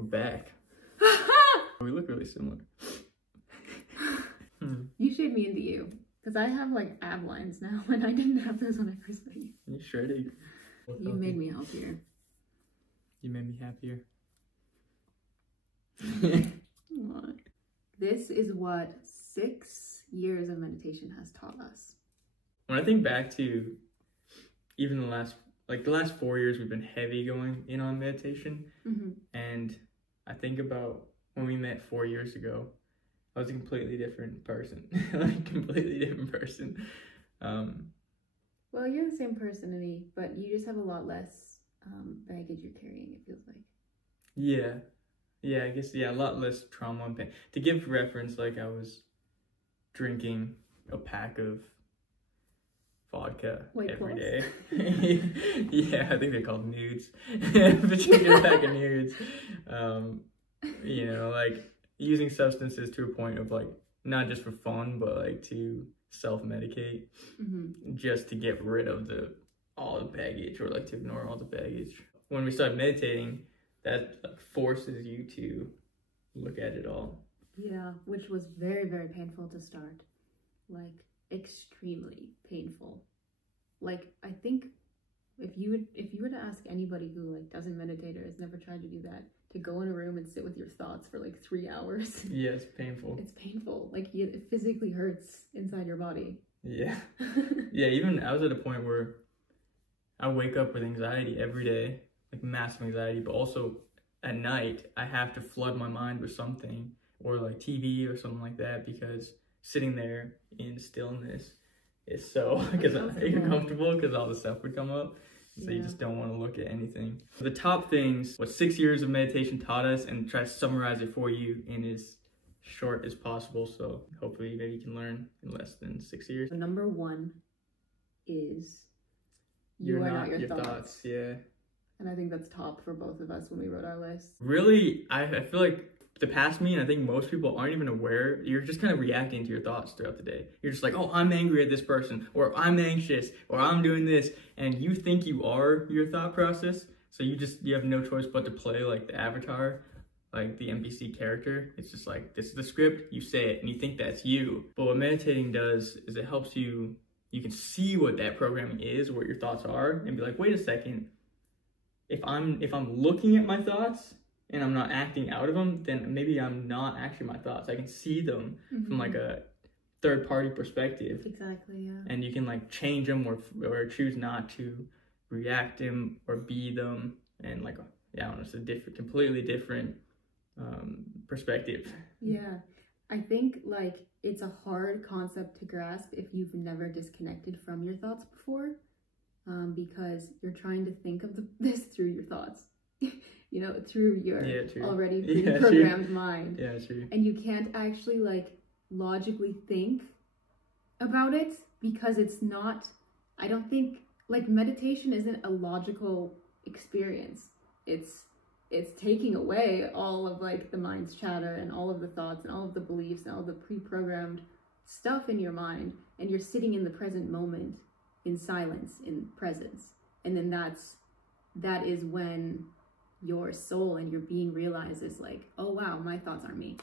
We're back. We look really similar. You shaped me into you. Because I have like ab lines now, and I didn't have those when I first met you. You sure did. You made me healthier. You made me happier. What? This is what 6 years of meditation has taught us. When I think back to even the last 4 years, we've been heavy going in on meditation. And I think about when we met 4 years ago, I was a completely different person. Completely different person. Well, you're the same person to me, but you just have a lot less baggage you're carrying, it feels like. Yeah, I guess, a lot less trauma and pain. To give reference, like I was drinking a pack of vodka every day. Yeah, I think they're called nudes. But drinking a pack of nudes. You know, like using substances to a point of like, not just for fun, but like to self-medicate, just to get rid of all the baggage, or like to ignore all the baggage. When we started meditating, that like forces you to look at it all. Yeah, which was very, very painful to start. Like extremely painful. Like I think if you were to ask anybody who like doesn't meditate or has never tried to do that, to go in a room and sit with your thoughts for like 3 hours. Yeah, it's painful. It's painful. Like it physically hurts inside your body. Yeah. Yeah, even I was at a point where I wake up with anxiety every day, like massive anxiety, but also at night I have to flood my mind with something, or like TV or something like that, because sitting there in stillness is so, because you're comfortable, because all the stuff would come up. So you just don't want to look at anything. The top things, what 6 years of meditation taught us, and try to summarize it for you in as short as possible. So hopefully maybe you can learn in less than 6 years. Number 1 is you are not your thoughts. Yeah. And I think that's top for both of us when we wrote our list. Really, I feel like the past me, and I think most people aren't even aware, you're just kind of reacting to your thoughts throughout the day. You're just like, oh, I'm angry at this person, or I'm anxious, or I'm doing this, and you think you are your thought process, so you have no choice but to play like the avatar, like the NPC character. It's just like, this is the script, you say it, and you think that's you. But what meditating does is it helps you can see what that programming is, what your thoughts are, and be like, wait a second, if I'm looking at my thoughts, and I'm not acting out of them, then maybe I'm not actually my thoughts. I can see them from like a third-party perspective. Exactly, yeah. And you can like change them or choose not to react them or be them. And like, yeah, I don't know, it's a completely different perspective. Yeah, I think like it's a hard concept to grasp if you've never disconnected from your thoughts before, because you're trying to think of this through your thoughts. You know, through your already pre-programmed mind. Yeah, true. And you can't actually like logically think about it, because it's not, I don't think, like meditation isn't a logical experience. It's taking away all of like the mind's chatter and all of the thoughts and all of the beliefs and all the pre-programmed stuff in your mind, and you're sitting in the present moment in silence, in presence. And then that is when your soul and your being realizes like, oh wow, my thoughts aren't me.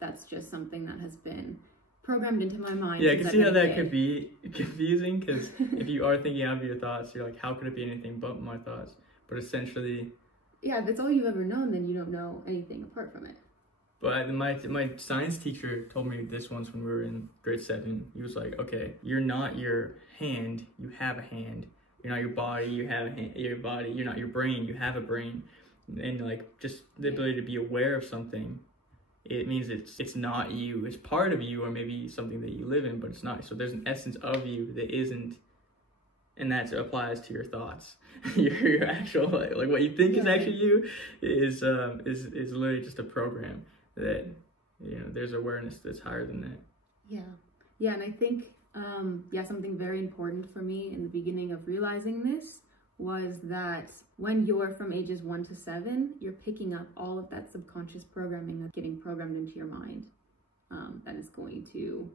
That's just something that has been programmed into my mind. Yeah, I can see how that could be confusing, because if you are thinking out of your thoughts, you're like, how could it be anything but my thoughts? But essentially, yeah, if it's all you've ever known, then you don't know anything apart from it. But my science teacher told me this once when we were in grade 7. He was like, okay, you're not your hand, you have a hand. You're not your body, you have your body. You're not your brain, you have a brain. And like just the ability to be aware of something, it means it's not you. It's part of you, or maybe something that you live in, but it's not. So there's an essence of you that isn't, and that applies to your thoughts. your actual like what you think is actually you is literally just a program that, you know, there's awareness that's higher than that. Yeah, and I think something very important for me in the beginning of realizing this was that when you're from ages 1 to 7, you're picking up all of that subconscious programming that's getting programmed into your mind, that is going to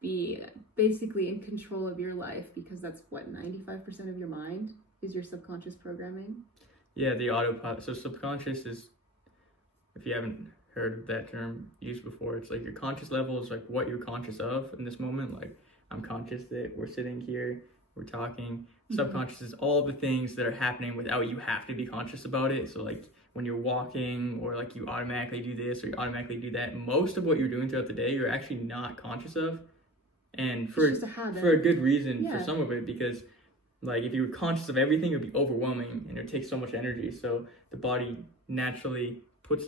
be basically in control of your life, because that's what 95% of your mind is your subconscious programming. Yeah, the autopilot. So subconscious is if you haven't heard of that term used before, it's like your conscious level is like what you're conscious of in this moment. Like, I'm conscious that we're sitting here, we're talking. Subconscious is all the things that are happening without you have to be conscious about it. So like when you're walking, or like you automatically do this or you automatically do that, most of what you're doing throughout the day you're actually not conscious of, and for a good reason. For some of it, because like if you were conscious of everything, it would be overwhelming and it takes so much energy. So the body naturally puts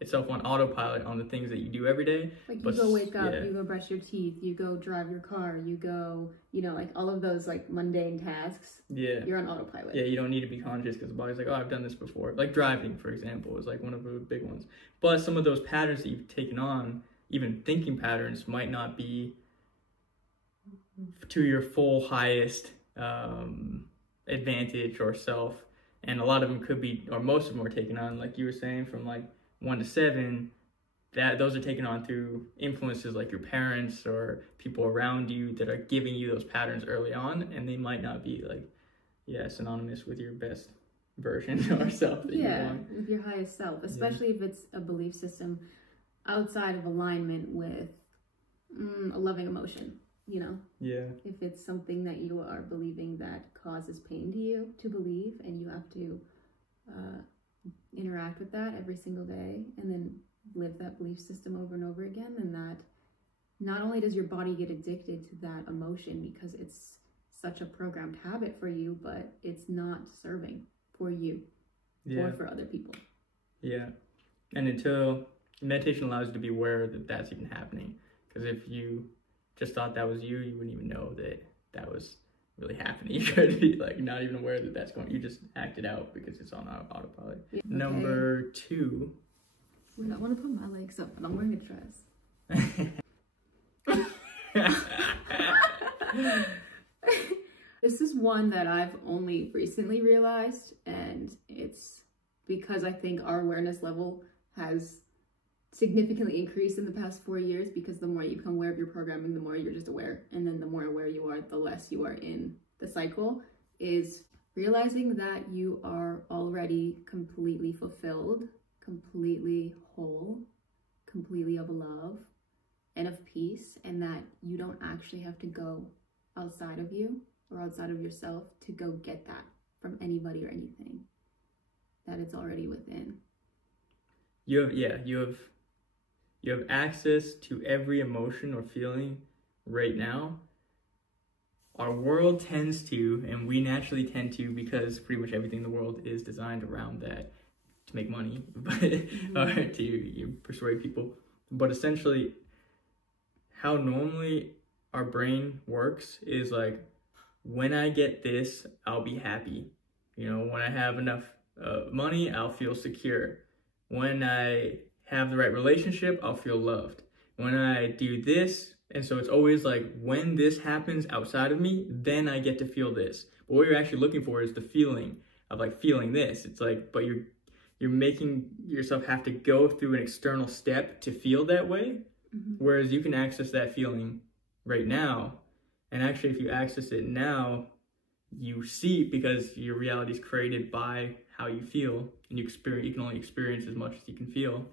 itself on autopilot on the things that you do every day. Like you go wake up, you go brush your teeth, you go drive your car, you go, you know, like all of those like mundane tasks. Yeah. You're on autopilot. Yeah, you don't need to be conscious because the body's like, oh, I've done this before. Like driving, for example, is like one of the big ones. But some of those patterns that you've taken on, even thinking patterns, might not be to your full highest advantage or self. And a lot of them could be, or most of them are taken on, like you were saying, from like 1 to 7, that those are taken on through influences like your parents or people around you that are giving you those patterns early on, and they might not be like, synonymous with your best version or self that you want. With your highest self, especially if it's a belief system outside of alignment with a loving emotion, you know? Yeah. If it's something that you are believing that causes pain to you to believe, and you have to interact with that every single day and then live that belief system over and over again, then that not only does your body get addicted to that emotion because it's such a programmed habit for you, but it's not serving for you or for other people. Yeah. And until meditation allows you to be aware that that's even happening, because if you just thought that was you, you wouldn't even know that that was really happening. You could be like not even aware that that's going. You just act it out because it's on autopilot. Yeah, okay. Number 2. Wait, I want to put my legs up, but I'm wearing a dress. This is one that I've only recently realized, and it's because I think our awareness level has significantly increased in the past 4 years, because the more you become aware of your programming, the more you're just aware, and then the more aware you are, the less you are in the cycle, is realizing that you are already completely fulfilled, completely whole, completely of love and of peace, and that you don't actually have to go outside of you or outside of yourself to go get that from anybody or anything, that it's already within. You have access to every emotion or feeling right now. Our world tends to, and we naturally tend to, because pretty much everything in the world is designed around that, to make money, but or to persuade people. But essentially, how normally our brain works is like, when I get this, I'll be happy. You know, when I have enough money, I'll feel secure. When I have the right relationship, I'll feel loved. When I do this, and so it's always like, when this happens outside of me, then I get to feel this. But what you're actually looking for is the feeling of like feeling this. It's like, but you're making yourself have to go through an external step to feel that way. Whereas you can access that feeling right now. And actually, if you access it now, you see, because your reality is created by how you feel, and you can only experience as much as you can feel.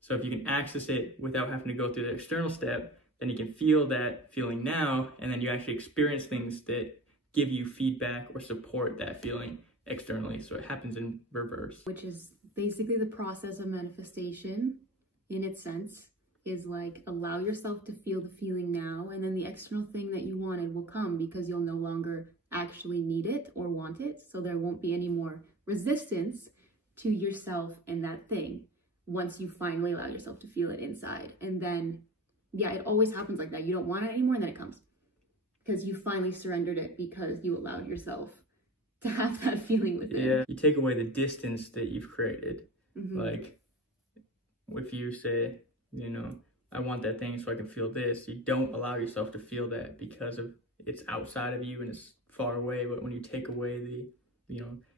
So if you can access it without having to go through the external step, then you can feel that feeling now, and then you actually experience things that give you feedback or support that feeling externally. So it happens in reverse. Which is basically the process of manifestation in its sense, is like, allow yourself to feel the feeling now, and then the external thing that you wanted will come, because you'll no longer actually need it or want it. So there won't be any more resistance to yourself and that thing once you finally allow yourself to feel it inside. And then, it always happens like that. You don't want it anymore, and then it comes. Because you finally surrendered it, because you allowed yourself to have that feeling within. Yeah, you take away the distance that you've created. Like, if you say, you know, I want that thing so I can feel this, you don't allow yourself to feel that because of it's outside of you and it's far away. But when you take away the,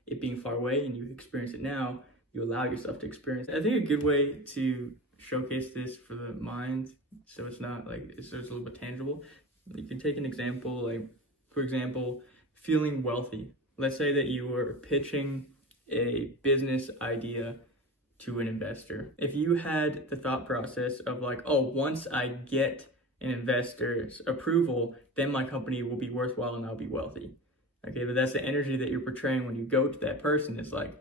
it being far away, and you experience it now, you allow yourself to experience it. I think a good way to showcase this for the mind, so it's not like, it's a little bit tangible. You can take an example, like, for example, feeling wealthy. Let's say that you were pitching a business idea to an investor. If you had the thought process of like, oh, once I get an investor's approval, then my company will be worthwhile and I'll be wealthy. Okay, but that's the energy that you're portraying when you go to that person. It's like,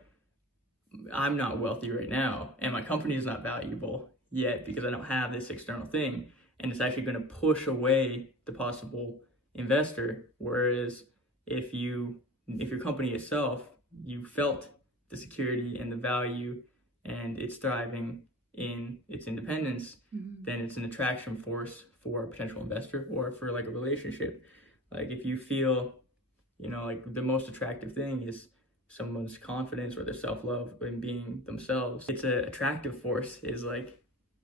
I'm not wealthy right now, and my company is not valuable yet because I don't have this external thing, and it's actually going to push away the possible investor. Whereas if your company itself, you felt the security and the value, and it's thriving in its independence, then it's an attraction force for a potential investor or for like a relationship. Like if you feel, you know, like the most attractive thing is someone's confidence or their self-love in being themselves. It's an attractive force, is like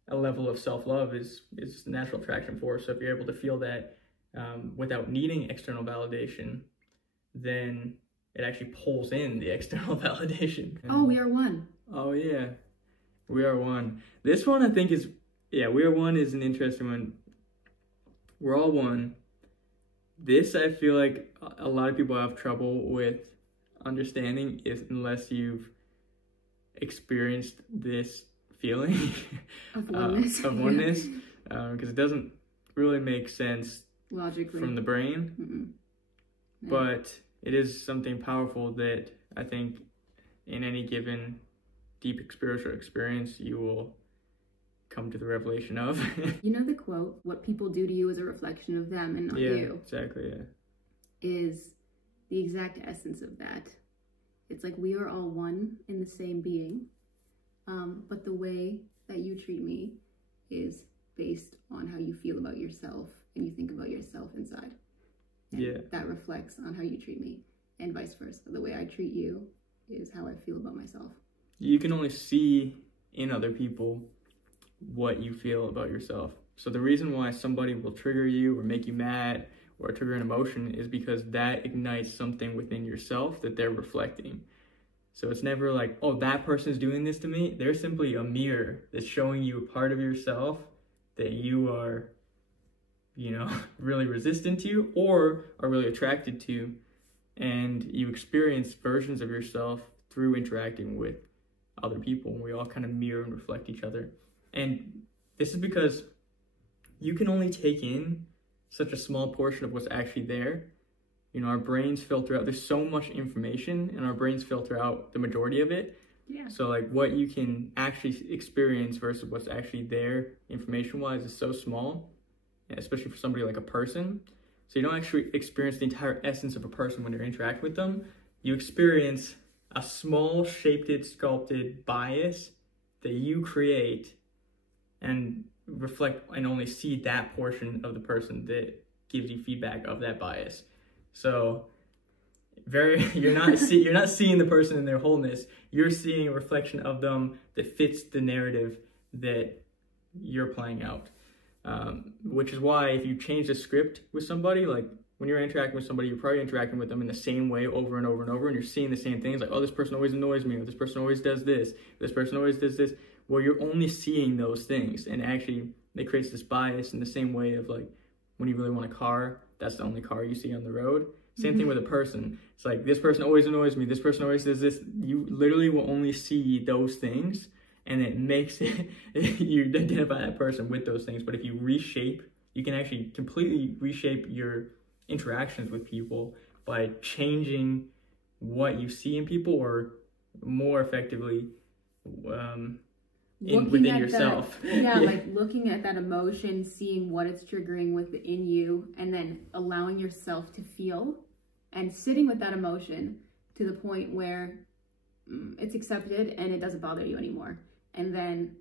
a level of self-love is the natural attraction force. So if you're able to feel that without needing external validation, then it actually pulls in the external validation. Oh, we are one. Oh yeah, we are one. This one I think is, yeah, we are one is an interesting one. We're all one. This I feel like a lot of people have trouble with understanding unless you've experienced this feeling Of oneness. Because it doesn't really make sense logically from the brain. No. But it is something powerful that I think in any given deep spiritual experience you will come to the revelation of. You know the quote, what people do to you is a reflection of them and not you. Exactly, yeah. Is the exact essence of that. It's like we are all one in the same being, but the way that you treat me is based on how you feel about yourself and you think about yourself inside. And that reflects on how you treat me, and vice versa. The way I treat you is how I feel about myself. You can only see in other people what you feel about yourself. So the reason why somebody will trigger you or make you mad or trigger an emotion is because that ignites something within yourself that they're reflecting. So it's never like, oh, that person's doing this to me. They're simply a mirror that's showing you a part of yourself that you are, you know, really resistant to or are really attracted to. And you experience versions of yourself through interacting with other people. We all kind of mirror and reflect each other. And this is because you can only take in such a small portion of what's actually there. You know, our brains filter out, there's so much information and our brains filter out the majority of it. Yeah. So like what you can actually experience versus what's actually there information-wise is so small, especially for somebody like a person. So you don't actually experience the entire essence of a person when you're interacting with them. You experience a small shaped, sculpted bias that you create and reflect and only see that portion of the person that gives you feedback of that bias. So you're not seeing the person in their wholeness. You're seeing a reflection of them that fits the narrative that you're playing out. Which is why if you change the script with somebody, like when you're interacting with somebody, you're probably interacting with them in the same way over and over and over, and you're seeing the same things, like, oh, this person always annoys me, or this person always does this, this person always does this. Well, you're only seeing those things, and actually it creates this bias in the same way of like when you really want a car, that's the only car you see on the road. Same thing with a person. It's like, this person always annoys me, this person always does this. You literally will only see those things, and it makes it, you identify that person with those things. But if you reshape, you can actually completely reshape your interactions with people by changing what you see in people, or more effectively, within yourself. Like looking at that emotion, seeing what it's triggering within you, and then allowing yourself to feel and sitting with that emotion to the point where it's accepted and it doesn't bother you anymore. And then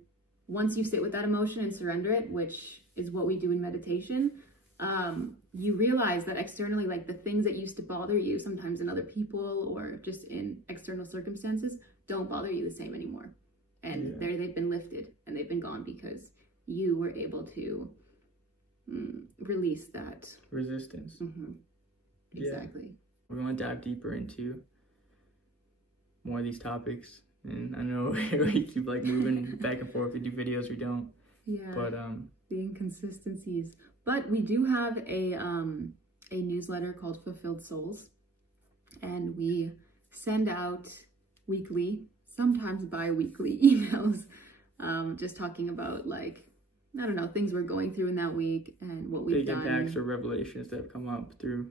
once you sit with that emotion and surrender it, which is what we do in meditation, you realize that externally, like the things that used to bother you sometimes in other people or just in external circumstances don't bother you the same anymore. And they've been lifted and they've been gone because you were able to release that resistance. Exactly. We're going to dive deeper into more of these topics. And I know we keep like moving back and forth. We do videos, we don't. Yeah. But the inconsistencies. But we do have a newsletter called Fulfilled Souls, and we send out weekly sometimes bi-weekly emails, just talking about like, I don't know, things we're going through in that week and what we've done. Big impacts or revelations that have come up through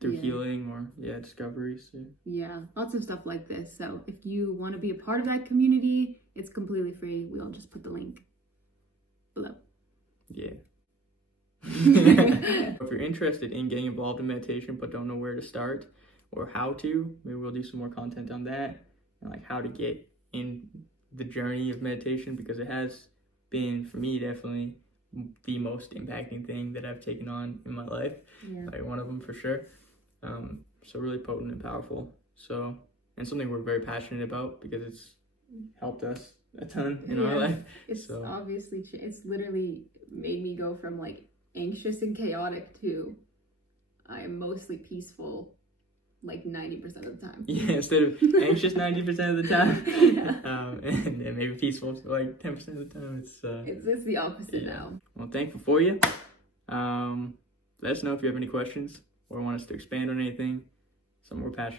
healing or discoveries. Yeah, lots of stuff like this. So if you want to be a part of that community, it's completely free. We'll just put the link below. Yeah. If you're interested in getting involved in meditation but don't know where to start or how to, maybe we'll do some more content on that and like how to get in the journey of meditation, because it has been, for me, definitely the most impacting thing that I've taken on in my life. Like one of them for sure. So really potent and powerful. So, and something we're very passionate about because it's helped us a ton in our life. It's obviously, it's literally made me go from like anxious and chaotic to I am mostly peaceful like 90% of the time. Yeah, instead of anxious 90% of the time, and maybe peaceful like 10% of the time. It's the opposite now. Well, thankful for you. Let us know if you have any questions or want us to expand on anything. Something we're passionate